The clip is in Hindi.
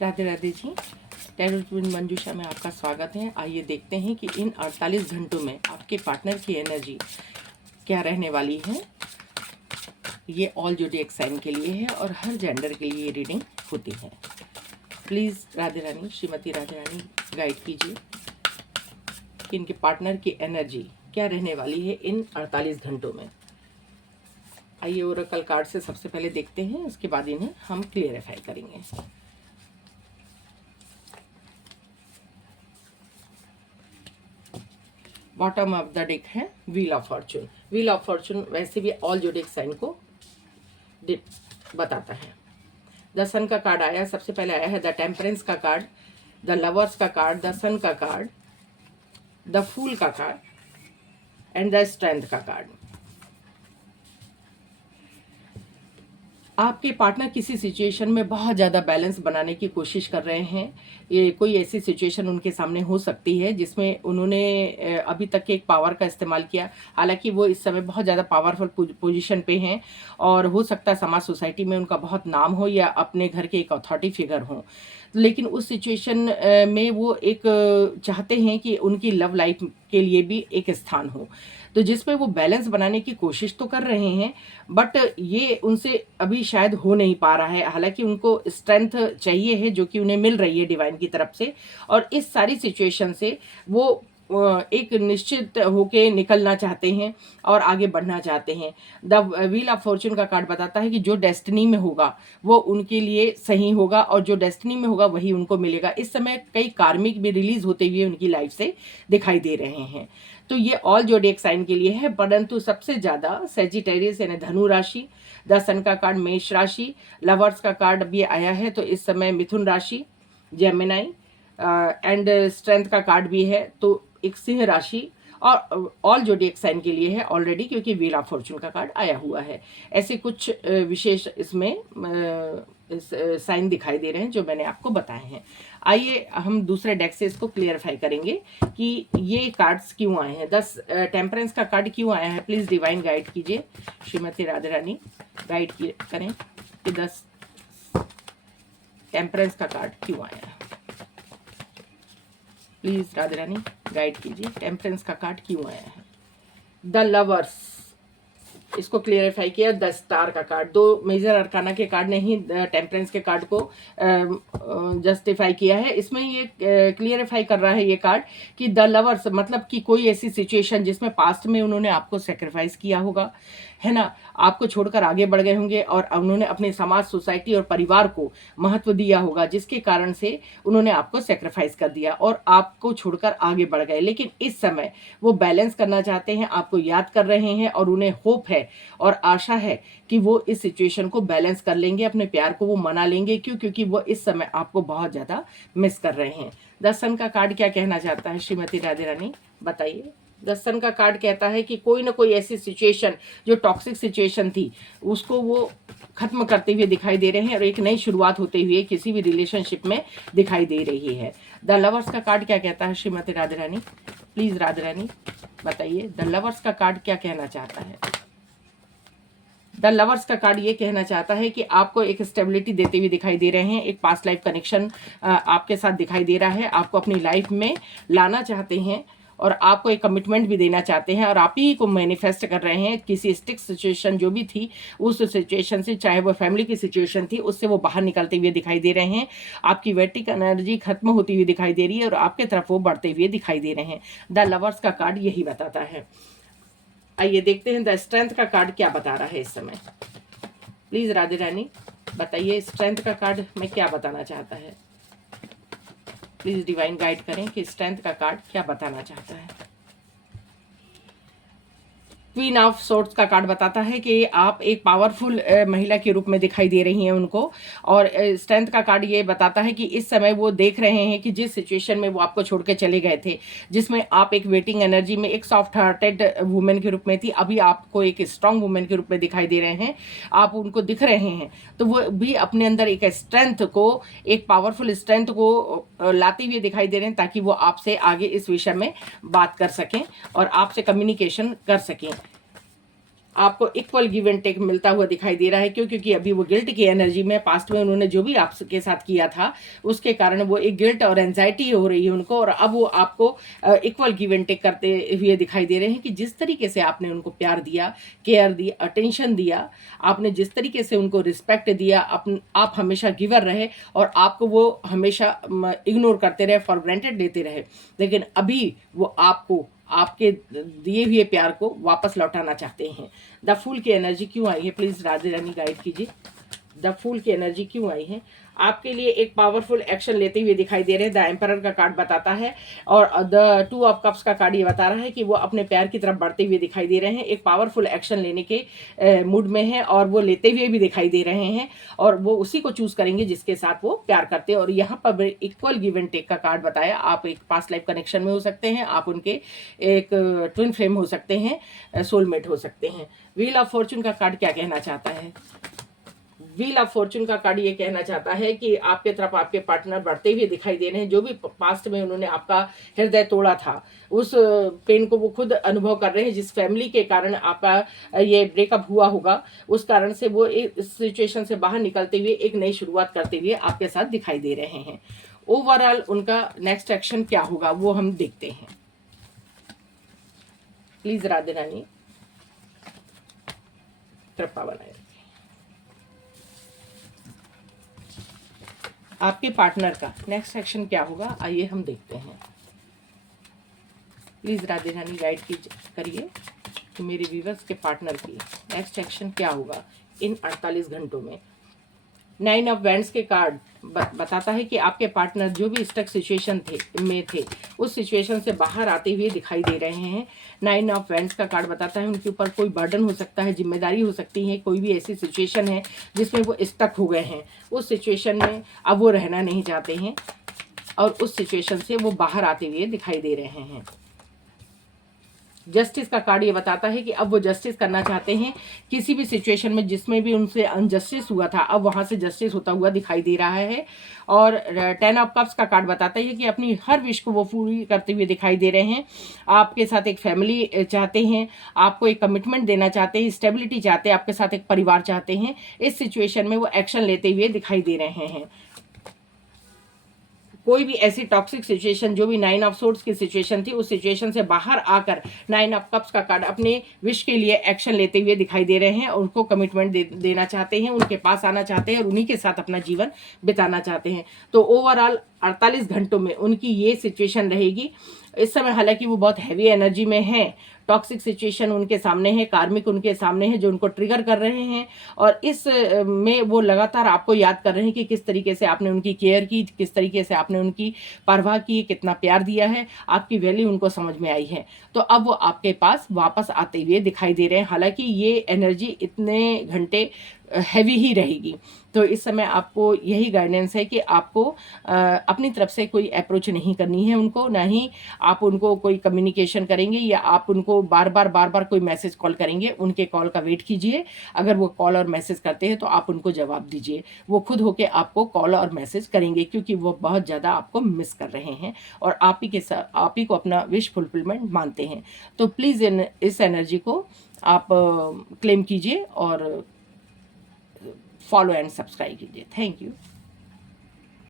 राधे राधे जी। टैरो ट्विन मंजूषा में आपका स्वागत है। आइए देखते हैं कि इन 48 घंटों में आपके पार्टनर की एनर्जी क्या रहने वाली है। ये ऑल ज़ोडिएक साइन के लिए है और हर जेंडर के लिए रीडिंग होती है। Please Radhe Rani, Shrimati Radhe Rani guide कीजिए कि इनके पार्टनर की एनर्जी क्या रहने वाली है इन 48 घंटों में। आइए ओरेकल कार्ड से सबसे पहले देखते हैं, उसके बाद इन्हें हम क्लियरिफाई करेंगे। बॉटम ऑफ द डेक है wheel of Fortune. Wheel of Fortune वैसे भी ऑल ज़ोडिएक साइन को बताता है। द सन का कार्ड आया, सबसे पहले आया है द टेम्परेंस का कार्ड, द लवर्स का कार्ड, द सन का कार्ड, द फूल का कार्ड एंड द स्ट्रेंथ का कार्ड। आपके पार्टनर किसी सिचुएशन में बहुत ज़्यादा बैलेंस बनाने की कोशिश कर रहे हैं। ये कोई ऐसी सिचुएशन उनके सामने हो सकती है जिसमें उन्होंने अभी तक के एक पावर का इस्तेमाल किया। हालांकि वो इस समय बहुत ज़्यादा पावरफुल पोजीशन पे हैं और हो सकता है समाज सोसाइटी में उनका बहुत नाम हो या अपने घर के एक अथॉरिटी फिगर हो, लेकिन उस सिचुएशन में वो एक चाहते हैं कि उनकी लव लाइफ के लिए भी एक स्थान हो, तो जिसमें वो बैलेंस बनाने की कोशिश तो कर रहे हैं, बट ये उनसे अभी शायद हो नहीं पा रहा है। हालांकि उनको स्ट्रेंथ चाहिए है जो कि उन्हें मिल रही है डिवाइन की तरफ से, और इस सारी सिचुएशन से वो एक निश्चित होके निकलना चाहते हैं और आगे बढ़ना चाहते हैं। द व्हील ऑफ फॉर्चून का कार्ड बताता है कि जो डेस्टिनी में होगा वो उनके लिए सही होगा और जो डेस्टिनी में होगा वही उनको मिलेगा। इस समय कई कार्मिक भी रिलीज होते हुए उनकी लाइफ से दिखाई दे रहे हैं। तो ये ऑल ज़ोडिएक साइन के लिए है, परंतु सबसे ज़्यादा सैजिटेरियस यानी धनु राशि, द सन का कार्ड मेष राशि, लवर्स का कार्ड भी आया है तो इस समय मिथुन राशि, जेमिनाई एंड स्ट्रेंथ का कार्ड भी है तो एक सिंह राशि, और ऑल ज़ोडिएक साइन के लिए है ऑलरेडी क्योंकि व्हील ऑफ फॉर्चून का कार्ड आया हुआ है। ऐसे कुछ विशेष इसमें साइन दिखाई दे रहे हैं जो मैंने आपको बताए हैं। आइए हम दूसरे डेक से इसको क्लियरिफाई करेंगे कि ये कार्ड्स क्यों आए हैं। 10 टेम्परेंस का कार्ड क्यों आया है, प्लीज़ डिवाइन गाइड कीजिए। श्रीमती राधे रानी गाइड करें कि 10 टेम्परेंस का कार्ड क्यों आया है। प्लीज़ राधे रानी गाइड कीजिए, टेम्परेंस का कार्ड क्यों आया है। द लवर्स, इसको क्लियरिफाई किया। 10 स्टार का कार्ड, दो मेजर अरकाना के कार्ड ने ही टेम्परेंस के कार्ड को जस्टिफाई किया है। इसमें ये क्लियरिफाई कर रहा है ये कार्ड कि द लवर्स मतलब कि कोई ऐसी सिचुएशन जिसमें पास्ट में उन्होंने आपको सेक्रीफाइस किया होगा, है ना, आपको छोड़कर आगे बढ़ गए होंगे और उन्होंने अपने समाज, सोसाइटी और परिवार को महत्व दिया होगा, जिसके कारण से उन्होंने आपको सेक्रीफाइस कर दिया और आपको छोड़कर आगे बढ़ गए। लेकिन इस समय वो बैलेंस करना चाहते हैं, आपको याद कर रहे हैं और उन्हें होप है और आशा है कि वो इस सिचुएशन को बैलेंस कर लेंगे, अपने प्यार को वो मना लेंगे। क्यों? क्योंकि वो इस समय आपको बहुत ज़्यादा मिस कर रहे हैं। द सन का कार्ड क्या कहना चाहता है, श्रीमती राधे रानी बताइए। द सन का कार्ड कहता है कि कोई ना कोई ऐसी सिचुएशन जो टॉक्सिक सिचुएशन थी उसको वो खत्म करते हुए दिखाई दे रहे हैं और एक नई शुरुआत होते हुए किसी भी रिलेशनशिप में दिखाई दे रही है। द लवर्स का कार्ड क्या कहता है, श्रीमती राधे रानी प्लीज राधे रानी बताइए। द लवर्स का कार्ड क्या कहना चाहता है। द लवर्स का कार्ड ये कहना चाहता है कि आपको एक स्टेबिलिटी देते हुए दिखाई दे रहे हैं, एक पास्ट लाइफ कनेक्शन आपके साथ दिखाई दे रहा है, आपको अपनी लाइफ में लाना चाहते हैं और आपको एक कमिटमेंट भी देना चाहते हैं और आप ही को मैनिफेस्ट कर रहे हैं। किसी स्टिक सिचुएशन जो भी थी उस सिचुएशन से, चाहे वो फैमिली की सिचुएशन थी, उससे वो बाहर निकलते हुए दिखाई दे रहे हैं। आपकी वेटिक एनर्जी खत्म होती हुई दिखाई दे रही है और आपके तरफ वो बढ़ते हुए दिखाई दे रहे हैं। द लवर्स का कार्ड यही बताता है। आइए देखते हैं द स्ट्रेंथ का कार्ड क्या बता रहा है इस समय। प्लीज राधे रानी बताइए, स्ट्रेंथ का कार्ड में क्या बताना चाहता है। प्लीज डिवाइन गाइड करें कि स्ट्रेंथ का कार्ड क्या बताना चाहता है। क्वीन ऑफ सोर्ड्स का कार्ड बताता है कि आप एक पावरफुल महिला के रूप में दिखाई दे रही हैं उनको, और स्ट्रेंथ का कार्ड ये बताता है कि इस समय वो देख रहे हैं कि जिस सिचुएशन में वो आपको छोड़ के चले गए थे, जिसमें आप एक वेटिंग एनर्जी में एक सॉफ्ट हार्टेड वुमेन के रूप में थी, अभी आपको एक स्ट्रांग वुमेन के रूप में दिखाई दे रहे हैं, आप उनको दिख रहे हैं, तो वो भी अपने अंदर एक स्ट्रेंथ को, एक पावरफुल स्ट्रेंथ को लाते हुए दिखाई दे रहे हैं ताकि वो आपसे आगे इस विषय में बात कर सकें और आपसे कम्युनिकेशन कर सकें। आपको इक्वल गिव एंड टेक मिलता हुआ दिखाई दे रहा है। क्यों? क्योंकि अभी वो गिल्ट की एनर्जी में, पास्ट में उन्होंने जो भी आपके साथ किया था उसके कारण वो एक गिल्ट और एंजाइटी हो रही है उनको, और अब वो आपको इक्वल गिव एंड टेक करते हुए दिखाई दे रहे हैं कि जिस तरीके से आपने उनको प्यार दिया, केयर दी, अटेंशन दिया, आपने जिस तरीके से उनको रिस्पेक्ट दिया, आप हमेशा गिवर रहे और आपको वो हमेशा इग्नोर करते रहे, फॉर ग्रांटेड लेते रहे, लेकिन अभी वो आपको आपके दिए हुए प्यार को वापस लौटाना चाहते हैं। द फूल की एनर्जी क्यों आई है? प्लीज़ राधे रानी गाइड कीजिए। द फूल की एनर्जी क्यों आई है? आपके लिए एक पावरफुल एक्शन लेते हुए दिखाई दे रहे हैं। द एम्परर का कार्ड बताता है और द टू ऑफ कप्स का कार्ड ये बता रहा है कि वो अपने प्यार की तरफ बढ़ते हुए दिखाई दे रहे हैं, एक पावरफुल एक्शन लेने के मूड में है और वो लेते हुए भी दिखाई दे रहे हैं, और वो उसी को चूज करेंगे जिसके साथ वो प्यार करते हैं। और यहाँ पर इक्वल गिव एंड टेक का कार्ड बताया। आप एक पास्ट लाइफ कनेक्शन में हो सकते हैं, आप उनके एक ट्विन फ्लेम हो सकते हैं, सोलमेट हो सकते हैं। व्हील ऑफ फॉर्चून का कार्ड क्या कहना चाहता है? व्हील ऑफ फॉर्चून का कार्ड ये कहना चाहता है कि आपके तरफ आपके पार्टनर बढ़ते हुए दिखाई दे रहे हैं। जो भी पास्ट में उन्होंने आपका हृदय तोड़ा था, उस पेन को वो खुद अनुभव कर रहे हैं। जिस फैमिली के कारण आपका ये ब्रेकअप हुआ होगा, उस कारण से वो इस सिचुएशन से बाहर निकलते हुए एक नई शुरुआत करते हुए आपके साथ दिखाई दे रहे हैं। ओवरऑल उनका नेक्स्ट एक्शन क्या होगा वो हम देखते हैं। प्लीज राधे रानी कृपा बनाए। आपके पार्टनर का नेक्स्ट एक्शन क्या होगा, आइए हम देखते हैं। प्लीज़ राधे रानी गाइड करिए कि मेरे व्यूवर्स के पार्टनर की नेक्स्ट एक्शन क्या होगा इन 48 घंटों में। 9 ऑफ वैंड्स के कार्ड बताता है कि आपके पार्टनर जो भी स्टक सिचुएशन थे उस सिचुएशन से बाहर आते हुए दिखाई दे रहे हैं। 9 ऑफ वैंड्स का कार्ड बताता है उनके ऊपर कोई बर्डन हो सकता है, जिम्मेदारी हो सकती है, कोई भी ऐसी सिचुएशन है जिसमें वो स्टक हो गए हैं। उस सिचुएशन में अब वो रहना नहीं चाहते हैं और उस सिचुएशन से वो बाहर आते हुए दिखाई दे रहे हैं। जस्टिस का कार्ड ये बताता है कि अब वो जस्टिस करना चाहते हैं किसी भी सिचुएशन में जिसमें भी उनसे अनजस्टिस हुआ था, अब वहाँ से जस्टिस होता हुआ दिखाई दे रहा है। और 10 ऑफ कप्स का कार्ड बताता है कि अपनी हर विश को वो पूरी करते हुए दिखाई दे रहे हैं। आपके साथ एक फैमिली चाहते हैं, आपको एक कमिटमेंट देना चाहते हैं, स्टेबिलिटी चाहते हैं, आपके साथ एक परिवार चाहते हैं। इस सिचुएशन में वो एक्शन लेते हुए दिखाई दे रहे हैं। कोई भी ऐसी टॉक्सिक सिचुएशन, जो भी 9 ऑफ सोर्ड्स की सिचुएशन थी, उस सिचुएशन से बाहर आकर 9 ऑफ कप्स का कार्ड अपने विश के लिए एक्शन लेते हुए दिखाई दे रहे हैं। उनको कमिटमेंट देना चाहते हैं, उनके पास आना चाहते हैं और उन्हीं के साथ अपना जीवन बिताना चाहते हैं। तो ओवरऑल 48 घंटों में उनकी ये सिचुएशन रहेगी। इस समय हालांकि वो बहुत हैवी एनर्जी में हैं, टॉक्सिक सिचुएशन उनके सामने है, कार्मिक उनके सामने है जो उनको ट्रिगर कर रहे हैं, और इस में वो लगातार आपको याद कर रहे हैं कि किस तरीके से आपने उनकी केयर की, किस तरीके से आपने उनकी परवाह की, कितना प्यार दिया है, आपकी वैल्यू उनको समझ में आई है। तो अब वो आपके पास वापस आते हुए दिखाई दे रहे हैं। हालांकि ये एनर्जी इतने घंटे हैवी ही रहेगी। तो इस समय आपको यही गाइडेंस है कि आपको अपनी तरफ से कोई अप्रोच नहीं करनी है उनको, ना ही आप उनको कोई कम्युनिकेशन करेंगे या आप उनको बार बार कोई मैसेज कॉल करेंगे। उनके कॉल का वेट कीजिए। अगर वो कॉल और मैसेज करते हैं तो आप उनको जवाब दीजिए। वो खुद होके आपको कॉल और मैसेज करेंगे क्योंकि वो बहुत ज़्यादा आपको मिस कर रहे हैं और आप ही को अपना विश फुलफिलमेंट मानते हैं। तो प्लीज़ इस एनर्जी को आप क्लेम कीजिए और फॉलो एंड सब्सक्राइब कीजिए। Thank you.